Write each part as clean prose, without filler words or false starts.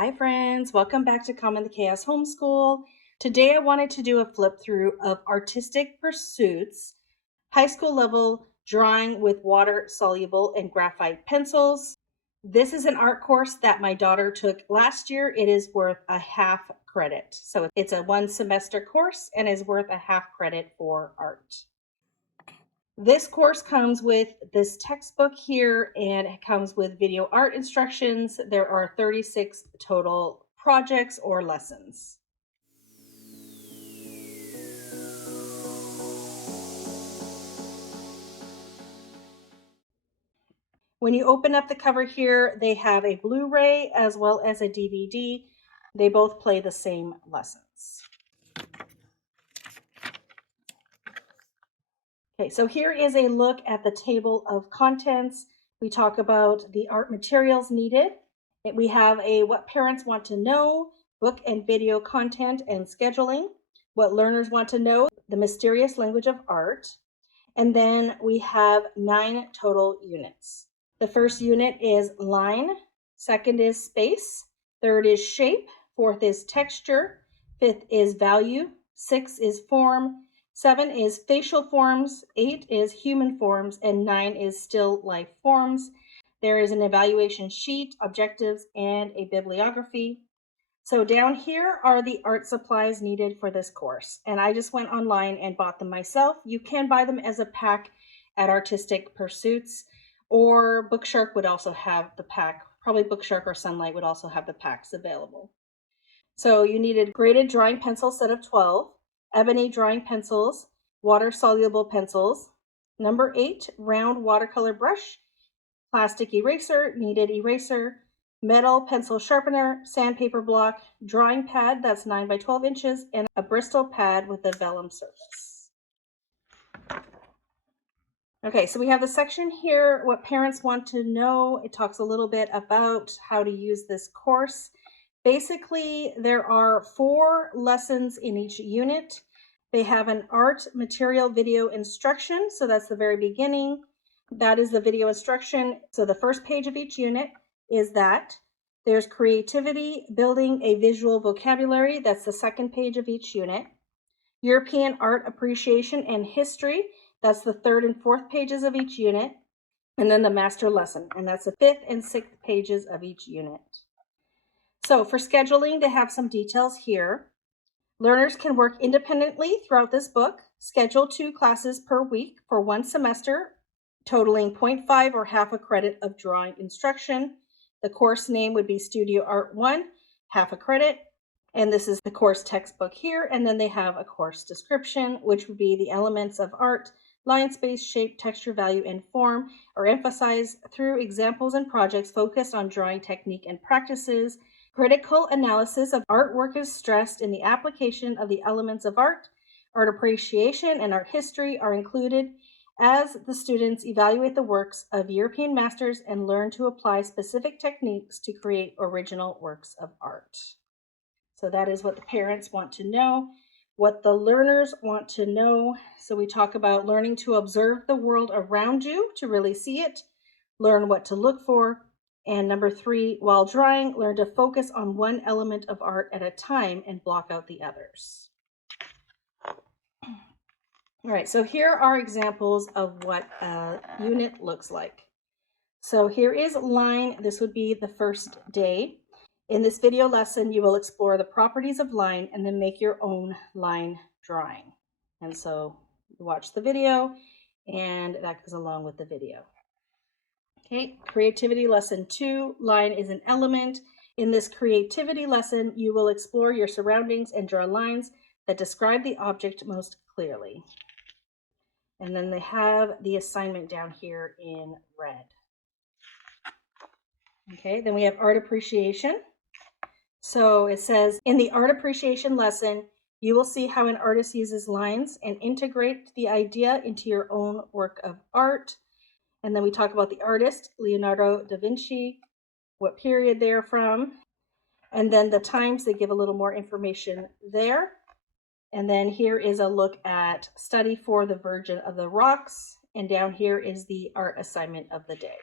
Hi friends, welcome back to Calm in the Chaos Homeschool. Today I wanted to do a flip through of Artistic Pursuits, high school level drawing with water-soluble and graphite pencils. This is an art course that my daughter took last year. It is worth a half credit. So it's a 1 semester course and is worth a half credit for art. This course comes with this textbook here, and it comes with video art instructions. There are 36 total projects or lessons. When you open up the cover here, they have a Blu-ray as well as a DVD. They both play the same lessons. Okay, so here is a look at the table of contents. We talk about the art materials needed. We have a what parents want to know, book and video content and scheduling, what learners want to know, the mysterious language of art, and then we have 9 total units. The first unit is line, second is space, third is shape, fourth is texture, fifth is value, 6 is form, 7 is facial forms, 8 is human forms, and 9 is still life forms. There is an evaluation sheet, objectives, and a bibliography. So down here are the art supplies needed for this course. And I just went online and bought them myself. You can buy them as a pack at Artistic Pursuits, or Bookshark would also have the pack. Probably Bookshark or Sunlight would also have the packs available. So you needed graded drawing pencil set of 12, ebony drawing pencils, water-soluble pencils, number 8, round watercolor brush, plastic eraser, kneaded eraser, metal pencil sharpener, sandpaper block, drawing pad that's 9 by 12 inches, and a Bristol pad with a vellum surface. Okay, so we have the section here, what parents want to know. It talks a little bit about how to use this course. Basically, there are 4 lessons in each unit. They have an art material video instruction, so that's the very beginning. That is the video instruction. So the first page of each unit is that. There's creativity, building a visual vocabulary. That's the second page of each unit. European art appreciation and history. That's the 3rd and 4th pages of each unit. And then the master lesson, and that's the 5th and 6th pages of each unit. So for scheduling, they have some details here. Learners can work independently throughout this book, schedule 2 classes per week for 1 semester, totaling 0.5 or half a credit of drawing instruction. The course name would be Studio Art 1, half a credit. And this is the course textbook here. And then they have a course description, which would be the elements of art, line, space, shape, texture, value, and form are emphasized through examples and projects focused on drawing technique and practices. Critical analysis of artwork is stressed in the application of the elements of art. Art appreciation and art history are included as the students evaluate the works of European masters and learn to apply specific techniques to create original works of art. So that is what the parents want to know, what the learners want to know. So we talk about learning to observe the world around you to really see it, learn what to look for. And number 3, while drawing, learn to focus on one element of art at a time and block out the others. All right, so here are examples of what a unit looks like. So here is line. This would be the first day. In this video lesson, you will explore the properties of line and then make your own line drawing. And so you watch the video, and that goes along with the video. Okay, creativity lesson 2, line is an element. In this creativity lesson, you will explore your surroundings and draw lines that describe the object most clearly. And then they have the assignment down here in red. Okay, then we have art appreciation. So it says, in the art appreciation lesson, you will see how an artist uses lines and integrate the idea into your own work of art. And then we talk about the artist, Leonardo da Vinci, what period they're from. And then the times, they give a little more information there. And then here is a look at study for the Virgin of the Rocks. And down here is the art assignment of the day.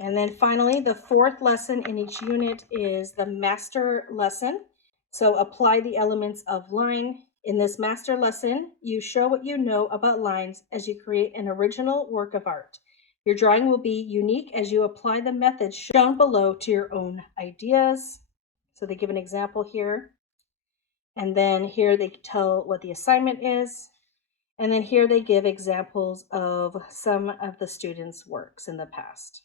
And then finally, the fourth lesson in each unit is the master lesson. So apply the elements of line. In this master lesson, you show what you know about lines as you create an original work of art. Your drawing will be unique as you apply the methods shown below to your own ideas. So they give an example here. And then here they tell what the assignment is. And then here they give examples of some of the students' works in the past.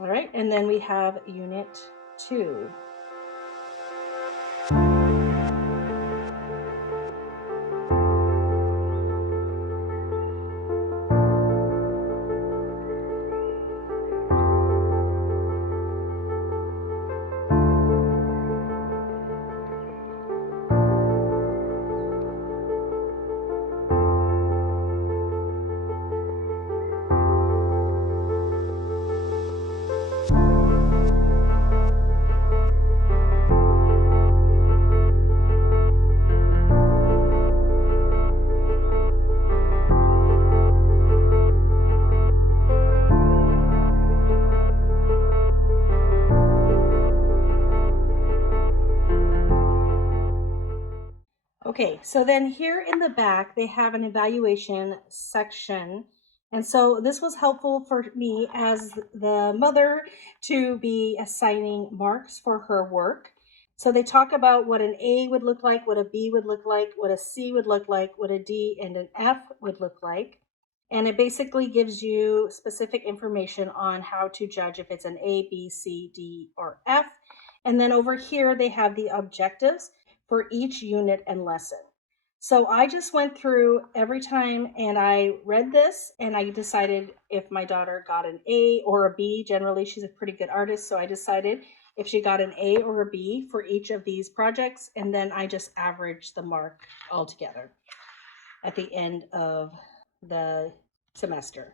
All right, and then we have Unit 2. Okay, so then here in the back, they have an evaluation section. And so this was helpful for me as the mother to be assigning marks for her work. So they talk about what an A would look like, what a B would look like, what a C would look like, what a D and an F would look like. And it basically gives you specific information on how to judge if it's an A, B, C, D, or F. And then over here, they have the objectives for each unit and lesson. So I just went through every time and I read this and I decided if my daughter got an A or a B. Generally, she's a pretty good artist, so I decided if she got an A or a B for each of these projects, and then I just averaged the mark all together at the end of the semester.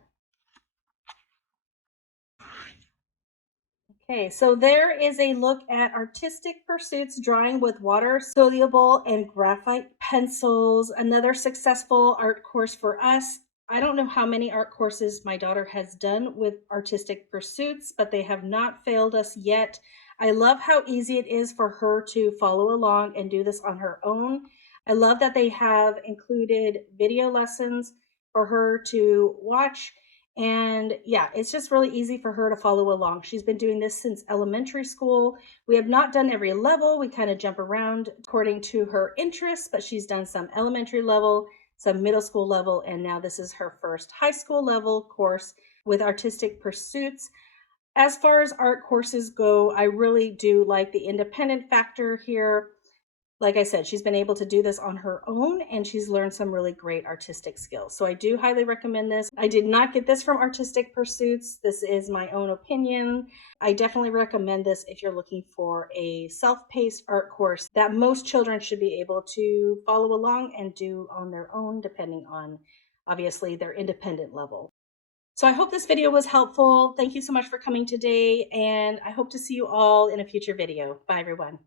Okay, so there is a look at artistic pursuits drawing with water-soluble and graphite pencils, another successful art course for us. I don't know how many art courses my daughter has done with artistic pursuits, but they have not failed us yet. I love how easy it is for her to follow along and do this on her own. I love that they have included video lessons for her to watch. And yeah, it's just really easy for her to follow along. She's been doing this since elementary school. We have not done every level. We kind of jump around according to her interests, but she's done some elementary level, some middle school level, and now this is her first high school level course with artistic pursuits. As far as art courses go, I really do like the independent factor here. Like I said, she's been able to do this on her own and she's learned some really great artistic skills. So I do highly recommend this. I did not get this from Artistic Pursuits. This is my own opinion. I definitely recommend this if you're looking for a self-paced art course that most children should be able to follow along and do on their own, depending on, obviously, their independent level. So I hope this video was helpful. Thank you so much for coming today, and I hope to see you all in a future video. Bye, everyone.